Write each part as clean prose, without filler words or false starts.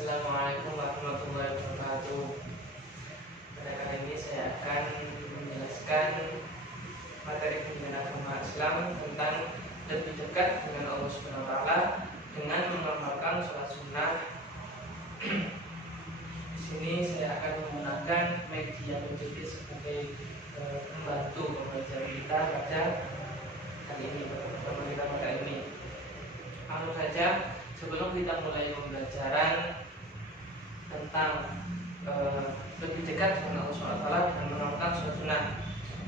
Assalamualaikum warahmatullahi wabarakatuh. Pada kali ini saya akan menjelaskan materi pendidikan agama Islam tentang lebih dekat dengan Allah Subhanahu wa taala dengan mengamalkan sholat sunnah. Di sini saya akan menggunakan media PJJ sebagai pembantu pembelajaran kita pada kali ini, Langsung saja, sebelum kita mulai pembelajaran tentang lebih dekat dengan Allah SWT dan mengamalkan sholat sunnah,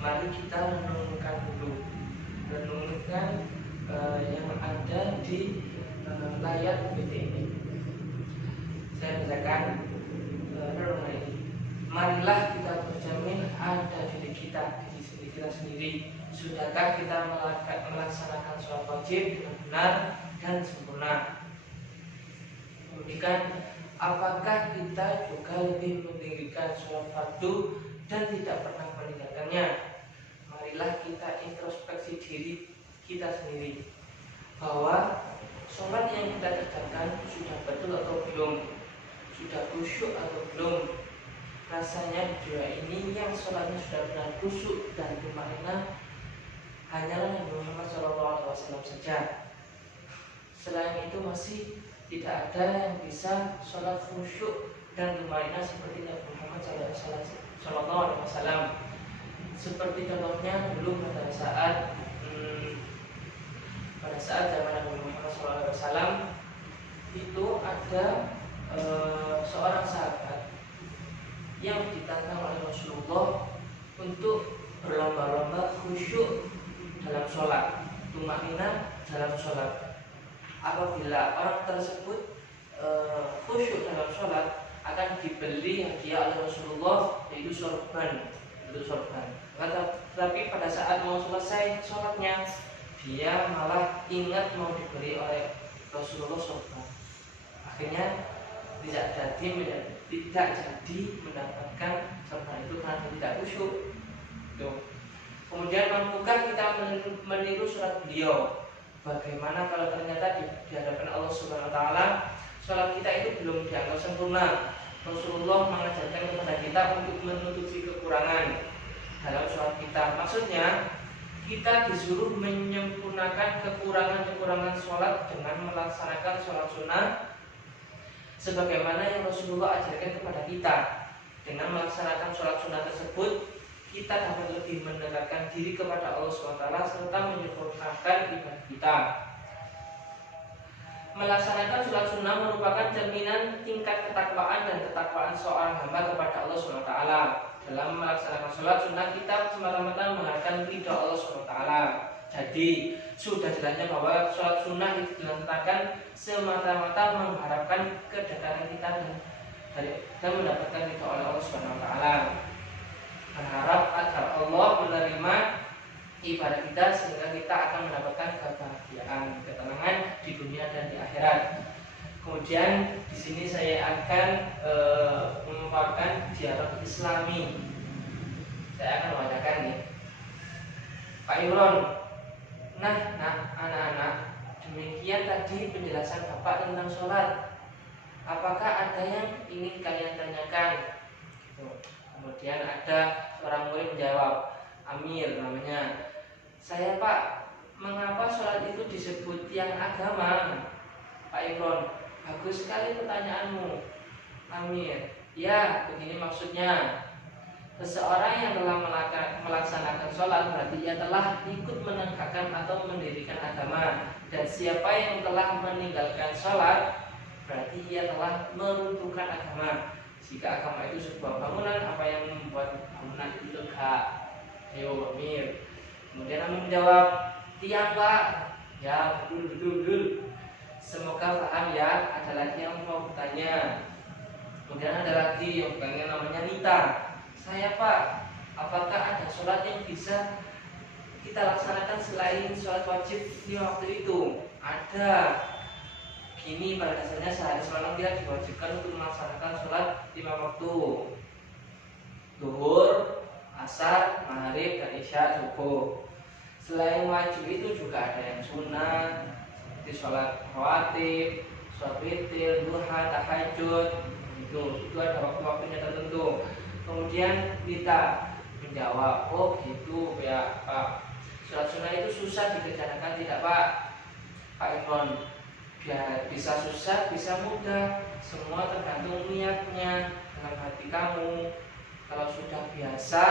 mari kita renungkan dulu, yang ada di layar PT ini. Saya bacakan renungan ini. Marilah kita berjamin ada diri kita sendiri. Sudahkah kita melaksanakan sholat wajib dengan benar dan sempurna? Kemudian, apakah kita juga lebih meninggikan sholat fardu dan tidak pernah meninggalkannya? Marilah kita introspeksi diri kita sendiri, bahwa sholat yang kita kerjakan sudah betul atau belum, sudah khusyuk atau belum. Rasanya di dunia ini yang sholatnya sudah benar khusyuk dan tumainah hanyalah Nabi Muhammad SAW saja. Selain itu masih tidak ada yang bisa sholat khusyuk dan tumainah seperti Nabi Muhammad SAW. Seperti contohnya dulu pada saat zaman Nabi Muhammad SAW itu ada seorang sahabat yang ditantang oleh Rasulullah untuk berlomba-lomba khusyuk dalam sholat, tumainah dalam sholat. Apabila orang tersebut khusyuk dalam sholat, akan dibeli hadiah oleh Rasulullah, yaitu sorban. Tapi pada saat mau selesai sholatnya, dia malah ingat mau diberi oleh Rasulullah sorban. Akhirnya tidak jadi mendapatkan sorban itu karena tidak khusyuk. Kemudian, mampukah kita meniru surat beliau? Bagaimana kalau ternyata di hadapan Allah Subhanahu wa taala sholat kita itu belum dianggap sempurna? Rasulullah mengajarkan kepada kita untuk menutupi kekurangan dalam sholat kita. Maksudnya, kita disuruh menyempurnakan kekurangan-kekurangan sholat dengan melaksanakan sholat sunnah sebagaimana yang Rasulullah ajarkan kepada kita. Dengan melaksanakan sholat sunnah tersebut, kita dapat lebih mendekatkan diri kepada Allah SWT serta menyempurnakan ibadah kita. Melaksanakan sholat sunnah merupakan cerminan tingkat ketakwaan dan ketakwaan seorang hamba kepada Allah SWT. Dalam melaksanakan sholat sunnah, kita semata-mata mengharapkan ridha Allah SWT. Jadi sudah jelasnya bahwa sholat sunnah itu dilaksanakan semata-mata mengharapkan kedekatan kita dan mendapatkan ridha oleh Allah SWT. Berharap agar Allah menerima ibadah kita sehingga kita akan mendapatkan kebahagiaan, ketenangan di dunia dan di akhirat. Kemudian di sini saya akan memaparkan dialog Islami. Saya akan membacakan nih. Pak Imron, nah anak-anak, demikian tadi penjelasan Bapak tentang sholat. Apakah ada yang ingin kalian tanyakan? Kemudian ada seorang murid menjawab, Amir namanya. Saya Pak, mengapa sholat itu disebut tiang agama? Pak Imron, bagus sekali pertanyaanmu. Amir, ya begini maksudnya. Seseorang yang telah melaksanakan sholat berarti ia telah ikut menegakkan atau mendirikan agama. Dan siapa yang telah meninggalkan sholat berarti ia telah meruntuhkan agama. Jika agama itu sebuah bangunan, apa yang membuat bangunan itu tegak? Ayo Amir. Kemudian Amir menjawab, tiang Pak. Ya betul. Semoga paham ya. Ada lagi yang mau bertanya. Kemudian ada lagi yang bertanya namanya Nita. Saya Pak, apakah ada sholat yang bisa kita laksanakan selain sholat wajib di waktu itu? Ada. Gini, pada dasarnya sehari semalam kita diwajibkan untuk melaksanakan sholat 5 waktu: Zuhur, Asar, Maghrib, dan Isya, Subuh. Selain wajib itu juga ada yang sunnah seperti sholat rawatib, sholat witir, duha, tahajud, itu ada waktu-waktunya tertentu. Kemudian kita menjawab, oh gitu ya Pak, sholat sunnah itu susah dikerjakan tidak Pak Imron? Ya bisa susah, bisa mudah, semua tergantung niatnya dalam hati kamu. Kalau sudah biasa,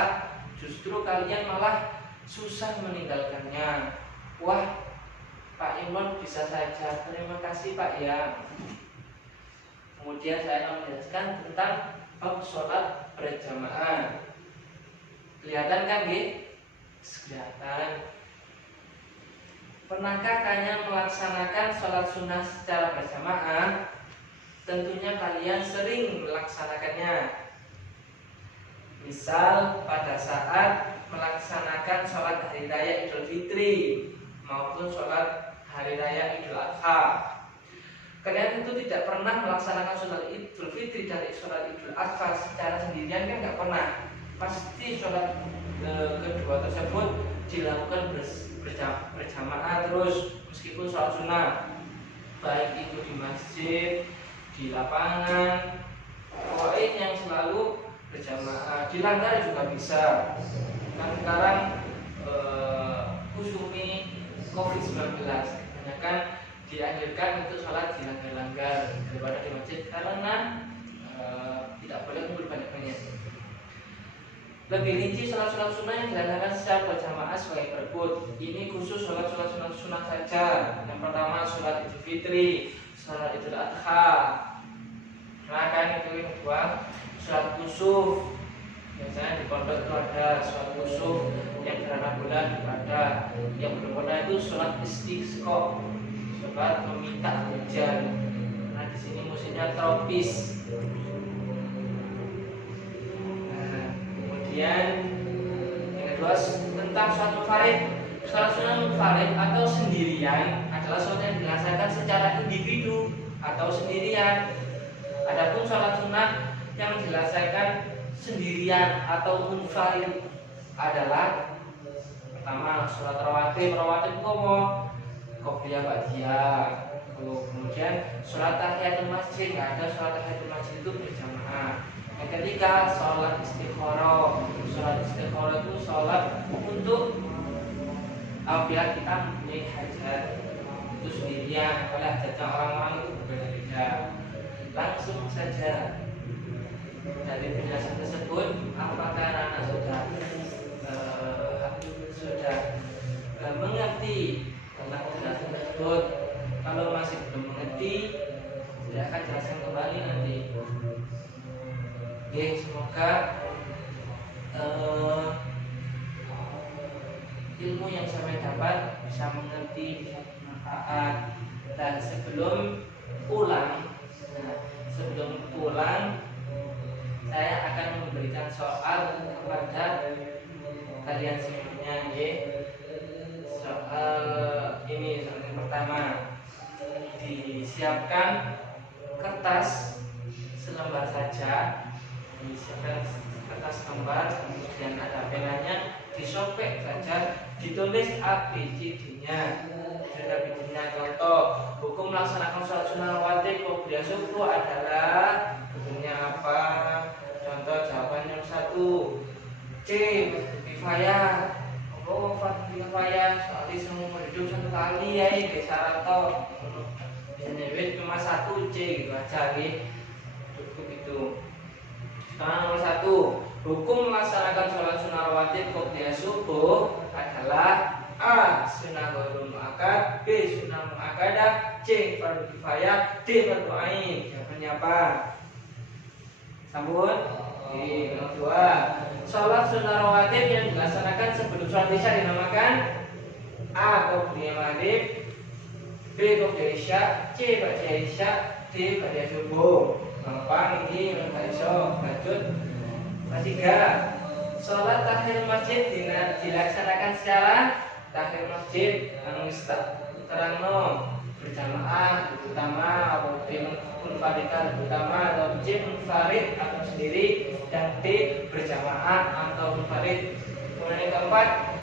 justru kalian malah susah meninggalkannya. Wah, Pak Imron bisa saja, terima kasih Pak ya. Kemudian saya akan menjelaskan tentang bab sholat berjamaah. Kelihatan kan kelihatan. Pernahkah kalian melaksanakan sholat sunnah secara berjamaah? Tentunya kalian sering melaksanakannya. Misal pada saat melaksanakan sholat hari raya Idul Fitri maupun sholat hari raya Idul Adha. Kalian itu tidak pernah melaksanakan sholat Idul Fitri dan sholat Idul Adha secara sendirian, kan nggak pernah. Pasti sholat kedua tersebut dilakukan berjamaah terus, meskipun sholat sunnah, baik itu di masjid, di lapangan, pokoknya yang selalu berjamaah. Dilanggar juga bisa. Kan sekarang kusumi COVID-19 kebanyakan dianjurkan untuk sholat di langgar-langgar daripada di masjid karena tidak boleh kumpul banyak-banyak. Lebih rinci sholat-sholat sunnah yang dilaksanakan secara berjamaah sebagai berikut. Ini khusus sholat-sholat sunnah saja. Yang pertama sholat Idul Fitri, sholat Idul Adha. Nah kan itu yang kedua sholat kusuf. Biasanya di pondok itu ada sholat kusuf, yang gerhana bulan ada. Yang kedua itu sholat istisqa, sholat meminta hujan. Nah di sini musimnya tropis. Kemudian yang kedua tentang sholat munfarid. Sholat sunnah munfarid atau sendirian adalah sholat yang dilaksanakan secara individu atau sendirian. Adapun sholat sunnah yang dilaksanakan sendirian atau munfarid adalah pertama sholat rawatib komo, qobliyah ba'diyah. Kemudian sholat tahiyatul masjid, nggak ada sholat tahiyatul masjid itu berjamaah. Yang ketiga sholat istikharah. Sholat istikharah itu sholat untuk apabila kita mempunyai hajat itu sendirian. Kalau hajatnya orang-orang itu berbeda-beda. Langsung saja dari penjelasan tersebut, apakah anak sudah mengerti tentang penjelasan tersebut? Kalau masih belum mengerti, saya akan jelaskan kembali nanti. Oke, semoga ilmu yang saya dapat bisa mengerti, bisa bermanfaat. Dan sebelum pulang, saya akan memberikan soal kepada kalian semuanya, soal ini. Soal yang pertama, disiapkan kertas selembar saja, kemudian ada penanya, disobek saja, ditulis ABCD-nya. Contoh, hukum melaksanakan sholat sunnah rawatib qobliyah subuh adalah hukumnya apa? Contoh jawabannya 1, C, kifayah. Oh, fardu kifayah, soalnya semua hidup satu kali ya, syarat toh. Jadi cuma 1 C gitu aja, cukup itu. Sekarang nomor 1, hukum melaksanakan sholat sunnah rawatib qobliyah subuh adalah A. Sunnah ghairul muakkad, B. Sunnah muakkadah, C. Fardu kifayah, D. Fardu ain. Jawabannya apa? Sambut. Yang kedua, sholat sunnah rawatib yang dilaksanakan sebelum sholat isya dinamakan A. Qobliyah maghrib, B. Qobliyah isya, C. ba'diyah isya, D. ba'diyah subuh. Gampang ini, lanjut. Ketiga, sholat tahiyatul masjid dilaksanakan secara tahiyatul masjid terangno berjamaah utama atau munfaridan utama atau C munfarid atau sendiri, dan D berjamaah atau munfarid. Kemudian yang keempat,